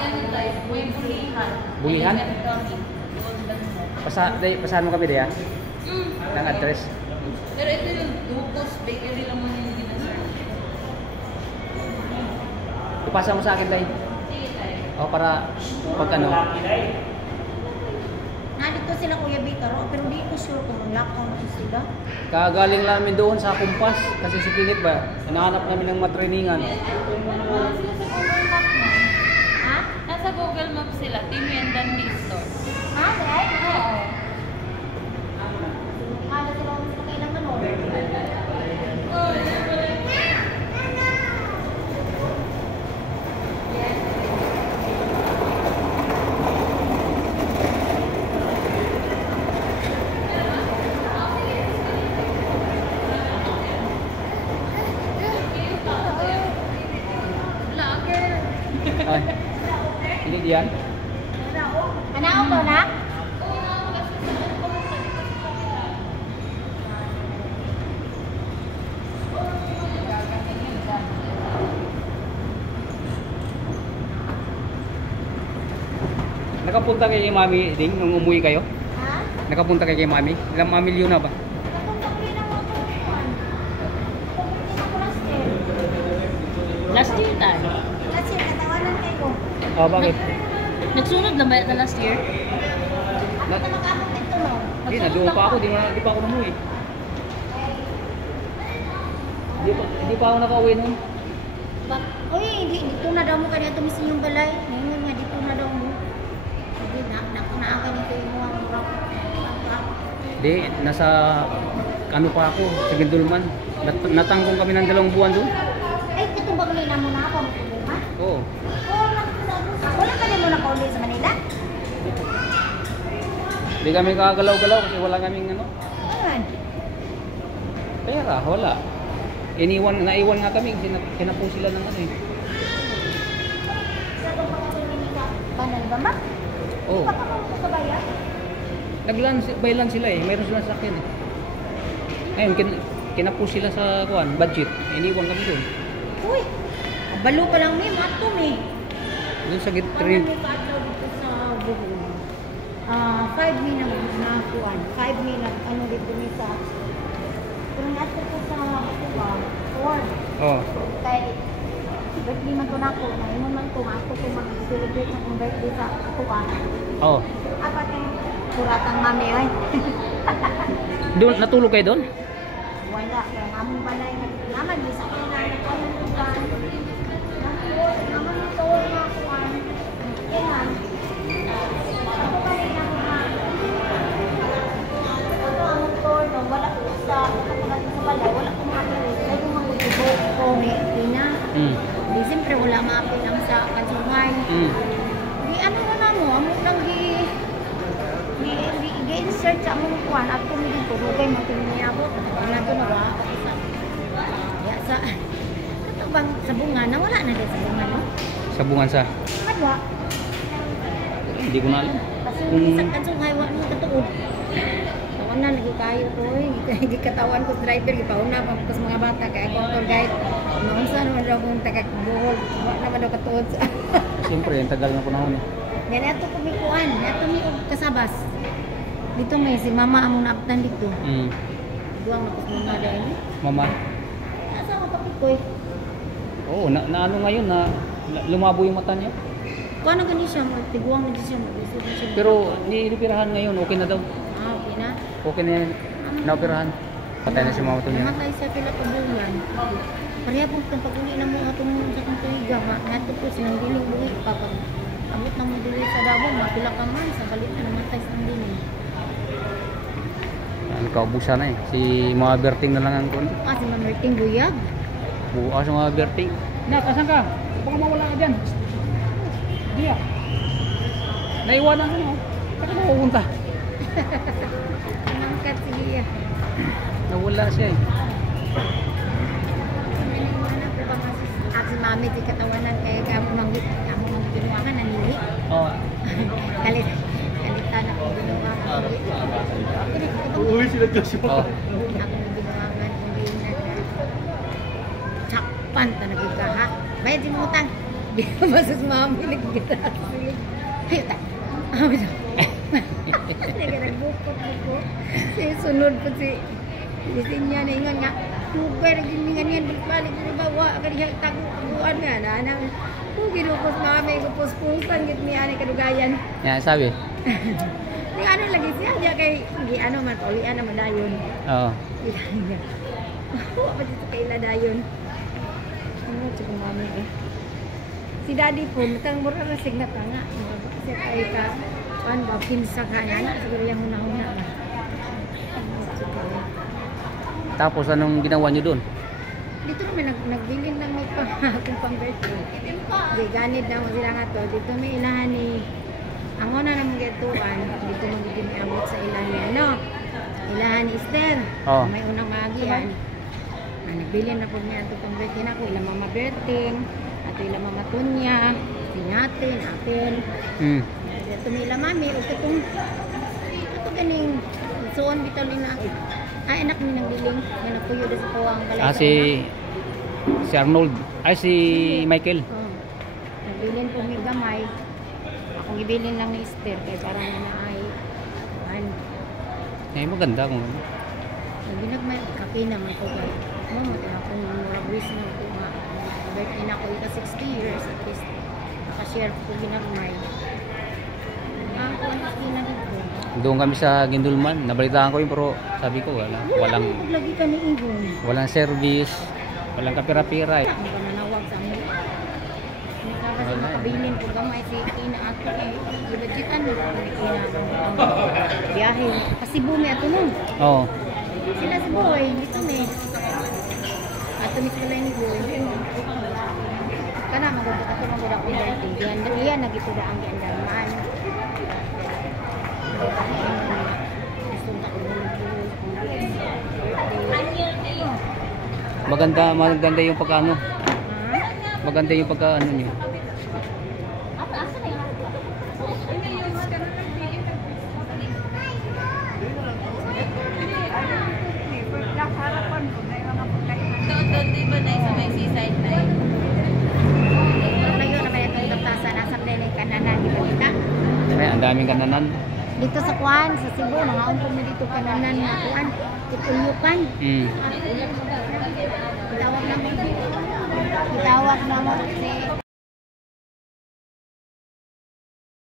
May bulihan. Bulihan? Pasahan mo kami diya? Ang address. Pero ito yung Ducos Bakery lang man yung ginasearch. Ipasa mo sa akin, Day. Sige tayo. O, para pag ano. Nandito sila Kuya Victor, pero di ko sure kung lockdown sila. Kagaling namin doon sa Kumpas. Kasi si Pinit ba, hinahanap namin ng matrainingan. Ha? Nasa Google Maps sila, Timmy and Dandy Store. Ha? Right? Oo. Kala sila kung sila kailang order. Ay, hindi diyan. Ano to na? Nakapunta kay Mami Ding nung umuwi kayo? Ha? Nakapunta kay Mami? Ilang mamilyon na ba? Napunta ko rin ang mga kuwan. Pupunta ko last year. Last year tayo. Last year, katawanan kayo. Oh, bakit? Nagsunod na ba ito last year? Ako na mag-abot dito no. Hindi, nadoon pa ako. Di pa ako namuwi. Hindi pa ako nakauwi nun. Uy, dito na daw mo kanya tumisin yung balay. Ngayon nga, dito na daw mo. Hindi, naakan ito yung mga murap. Hindi, nasa ano pa ako, sa Gindulman. Natanggong kami ng 2 buwan doon. Ay, ito ba kanina mo na ako? Matulungan? Oo. Wala ka din mo nakaulit sa Manila? Hindi kami kakagalaw-galaw kasi wala kaming ano. Ayan. Pera, wala. Naiwan nga kami kasi kinapo sila ng ano eh. Sa itong pagkatuloy ka, banal ba ma? Oo. Baka mo sa bayan? Naglan sila eh. Mayroon silang sakyan eh. Ayun, kinapo sila sa budget. Iniwan kami doon. Uy, balo pa lang may matom eh. Doon sa Paano train. may paadlaw dito sa Bohol? 5 mi na kuan. 5 mi na ano dito ni sa kung nato ko sa Batuba, 4. Oh. Kaya birthday man ko na ako, naingon man ko, ako ko mag-celebrate na kong birthday sa Batuba. Oh. Apa kay suratang mami ay. Doon natulog kayo doon? Wala, kaya among balay naman di sa kanya na kuan ng tuban. Naman ito na kuan. Yan. Ako kanina ako ang motor no, wala ko sa balay, wala ko makapili. Kaya yung mga utibok ko ni Tina. Di siyempre wala maapin ang sa kansungay. Di ano na mo, amo lang i-insert sa among kuan at kung hindi ko rugay mo tiniyabot na to na ba ya sa kato bang sa bunga na wala na din sa bunga no Sa bungan sa? adwa Hindi ko na alam. kasi sa kansungay wa mo katuod tawan na lagi kayo ko hindi katawan ko driver gipauna pa ko sa mga bata kay ako tour guide maunsa naman daw kung taga Bohol wa naman daw katuod sa Siyempre, ang tagal na panahon eh. yan ato kumikuan ato mi og kasabas dito may si mama among naaptan dito duwang na mama dahil Mama. asa ako kapikoy Oo, na ano ngayon na lumabo yung mata niya. kung ano gani siya tiguang na siya mag-isip. Pero niipirahan ngayon, okay na daw. Okay na Okay na yan. Naoperahan. Patay na si mama to niya. namatay siya pila pa bulan pareha po kung pag-uli na mo atong sa kong tuiga nato po silang diling buhi kapag abot na mo dili sa Davao mapila ka man sa balit na namatay sa diling Ano kaubusan na eh. Si mga Berting na lang ang kundi. kasi mamerting buyag Bukas sa mga Berting. Nak, asan ka? Baka mawala ka dyan. Diya. Naiwanan ka na. Saka na pupunta. nangkat sige Nawala siya eh. si mami di katawanan kaya kamo mang ginuwakan nanili Oo. kalitan ako ginuwakan Uwi sila Joshua. ako ginuwakan hindi na sakpan ta nagikaha bayad si mo utang Di ba masus mami naggitas. Hayo ta. Nagaragbukot ko. Sunod pa si niya na ingan nga. Tuber giningan yan balik di ba wa kaniya taguan nga na. Kung ginupos mami ko puspusan git mi ani kadugayan. Ya, sabi. Ni ano lagi siya dia kay gi ano man ulian na madayon. Oo. Wa pa dito kay ladayon. Ano sa mami eh. Si daddy po matang mura na sig na nga. Kasi kay ka kan ba kinsa ka na siguro yang una-una na. Tapos anong ginawa niyo doon? Dito naman nagbilin lang may akong pang-birthday. Di ganid na mo sila nga to. Dito may ilahan ni ang una na mga ituan. Dito magiging abot sa ilahan ni ano. Ilahan ni Esther. Oh. May unang maagihan. Nagbilin na po niya ito pang-birthday na ako. Ilang mama birthday. At ilang mama tunya. Sinyatin, apel. Dito may ilang mami. Ito ganing suon bitolin na ako. Anak ni nang biling nga napuyo sa tuwang balay. Si Arnold. Ay, si Michael. Nagbilin po may gamay. Akong ibilin lang ni Esther kaya parang na ay Maganda kung ano. Binagmay kape naman ko ba. Mo akong murag wish na ko nga. Birthday na ko ika 60 years at least. Naka-share ko binagmay. Ako ang kinagid. Doon kami sa Gindulman. Nabalitaan ko yun pero sabi ko walang lagi ka ni Ingon. Walang service, walang kapira-pira. Ang nanawag sa amin. Kasi makabilin po gamay si Ina ato kay budgetan mo kung Ina ang biyahe. Kasi bumi ato nun. Oo. Sila si Boy, dito may. Ato mi sila ni Boy. Kana magudot ako magudot ko birthday. Diyan nagituda ang giandaman. Maganda yung pagkaano. Maganda yung pagkaano niyo. Doon din ba na sa may seaside na yun? Layo na ba itong batasan? Nasang dahil kananan, di ba kita? Ay, ang daming kananan. Dito sa Kuan, sa Cebu, mga umpong na dito kananan na Kuan, Tipulukan. Itawag na mo si